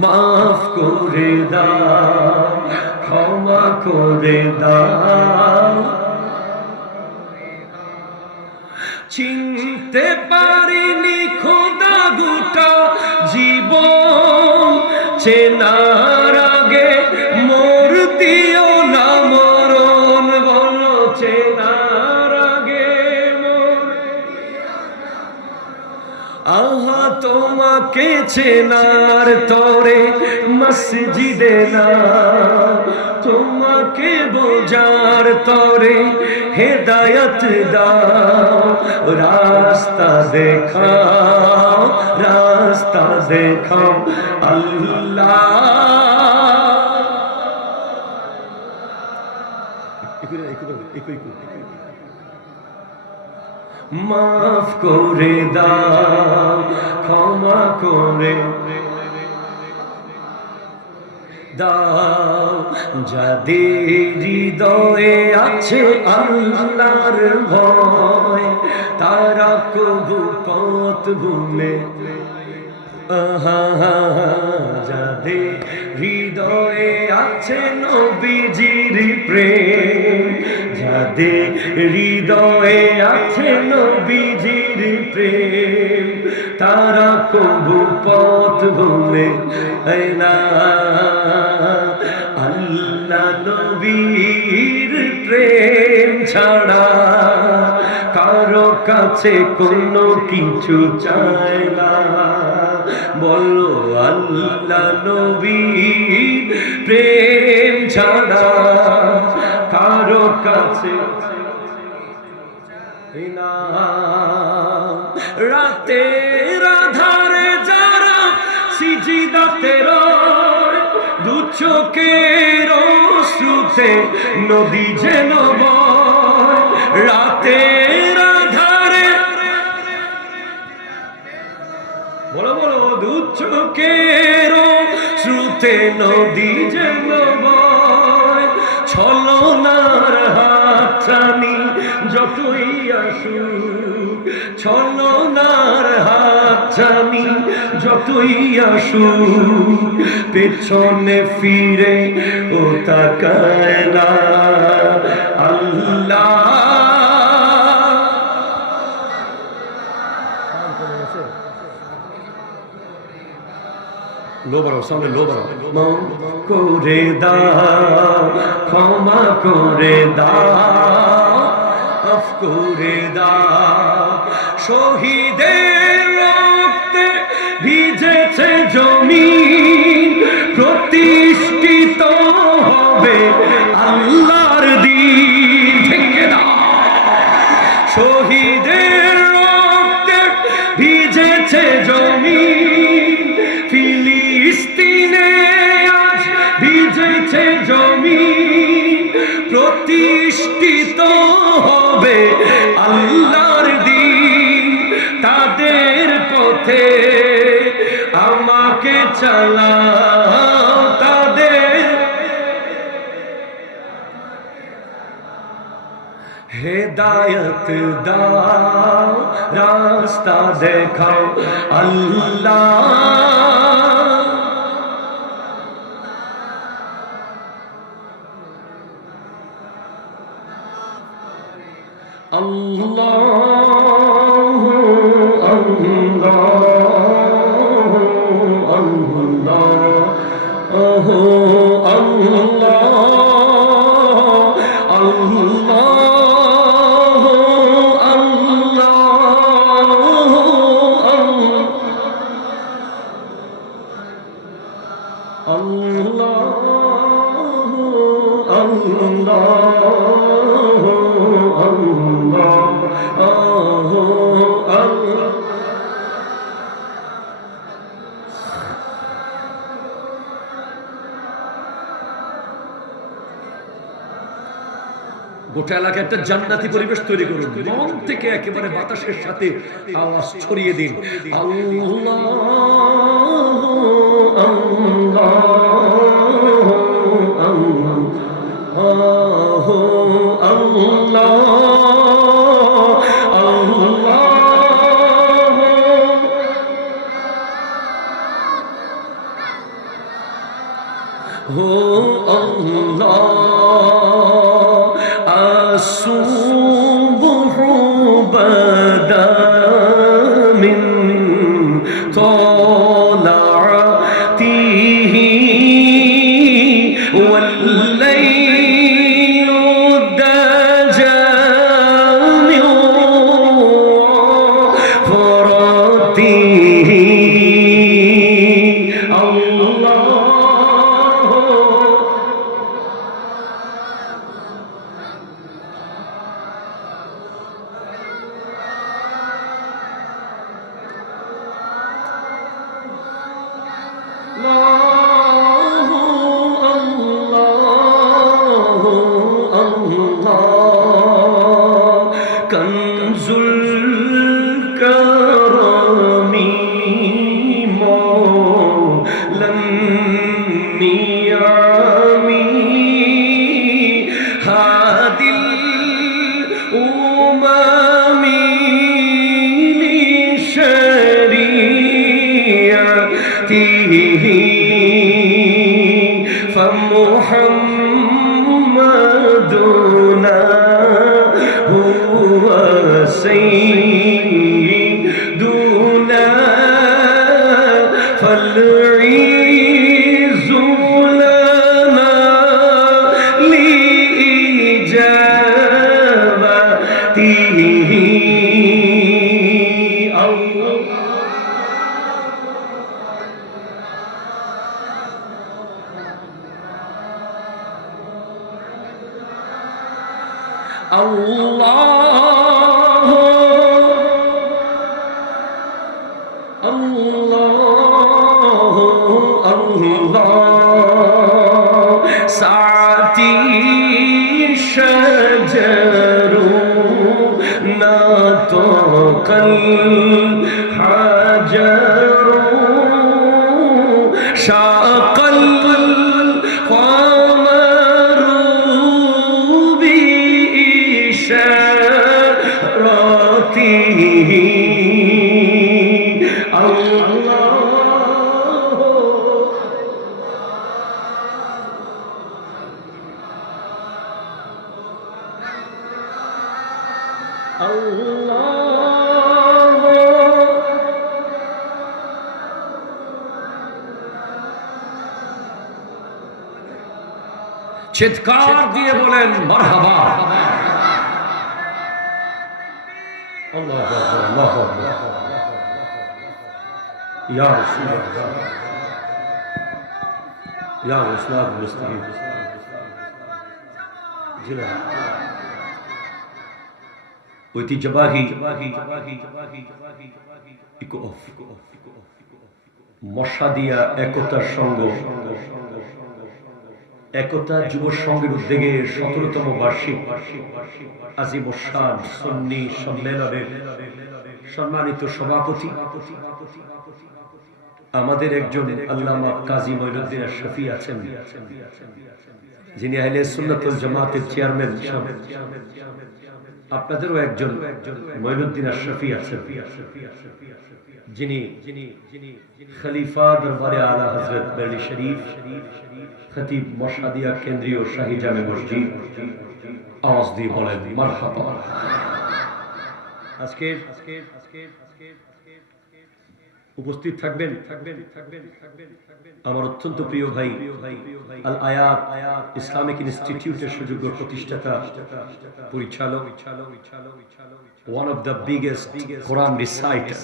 মাফ করে দাও ক্ষমা করে দা চিনতে পারিনি খোদা গোটা জীবন চেনার আহা তোমাকে চেনার তরে মসজিদে না। তোমাকে বোঝার তরে হেদায়ত দাও। রাস্তা দেখাও রাস্তা দেখাও আল্লাহ। মাফ করে দাও, ক্ষমা করে দাও। যাদের হৃদয়ে আছে আল্লাহর ভয়, তারা কবু পথ ভুলে যাদের হৃদয়ে আছে নবীজির প্রেম যাদের হৃদয়ে আছে নবীজির প্রেম। তারা কবু পথ না। আল্লাহ নবীর প্রেম ছাড়া কারও কাছে কোনো কিছু চায় না। বলো, আল্লাহ নবীর প্রেম ছাড়া কারও কাছে। রাতে রাধারে যারা সিজিদাতে রয় দু চোখের শ্রুতে নদী যেন রাতে রাধারে বলো বলো, দু চোখের শ্রুতে নদী যেন বয়। ছলনার হাতছানি যতই আসু ছলনার হাতছানি যতই আসু পেছনে ফিরে ও তাকায় না। আল্লাহ। লো বাড়াও সামনে লো বাড়াও। করে দাও, ক্ষমা করে দাও, মাফ করে দাও। শহীদের রক্তে ভিজেছে জমিন, প্রতিষ্ঠিত হবে আল্লাহর দিন। থেকে দাও। শহীদের রক্তে ভিজেছে জমিন পথে আমাকে চালাও তাদের। হেদায়ত দাও রাস্তা দেখাও আল্লাহ। আল্লাহ। গোটা এলাকায় একটা জান্নাতি পরিবেশ তৈরি করুন মন থেকে একেবারে বাতাসের সাথে আওয়াজ ছড়িয়ে দিন Oh, Allah. الصبح كنز الكرم مولا النعم هادي الأمم لشريعته الله. الله الله ساعتي شجر ناتو قلب রহমতি চিৎকার দিয়ে বলেন মারহাবা। ইয়া রাসূলুল্লাহ ইয়া রাসূলুল্লাহ মুস্তাকিম জি ঐতিহ্যবাহী ইকো মশা দিয়া একতার সঙ্গ একতা যুব সংঘের উদ্যোগে সতেরোতম বার্ষিক। আজিম শান সন্নি সম্মেলনের সম্মানিত সভাপতি। আমাদের একজন আল্লামা কাজী মঈনুদ্দিন শফি আছেন। যিনি আহলে সুন্নাতুল জামাতের চেয়ারম্যান আপনাদেরও একজন মঈনুদ্দিন শফি আছেন। যিনি খলিফা দরবারে আলা হজরত বেরলি শরীফ, খতিব মশাদিয়া কেন্দ্রীয় শাহী জামে মসজিদ, আওয়াজ দিয়ে বলেন, মারহাবা। উপস্থিত থাকবেন। আমার অত্যন্ত প্রিয় ভাই, আল আয়াত ইসলামিক ইনস্টিটিউটের সুযোগ্য প্রতিষ্ঠাতা, পরিচালক ওয়ান অফ দ্য বিগেস্ট কোরআন reciter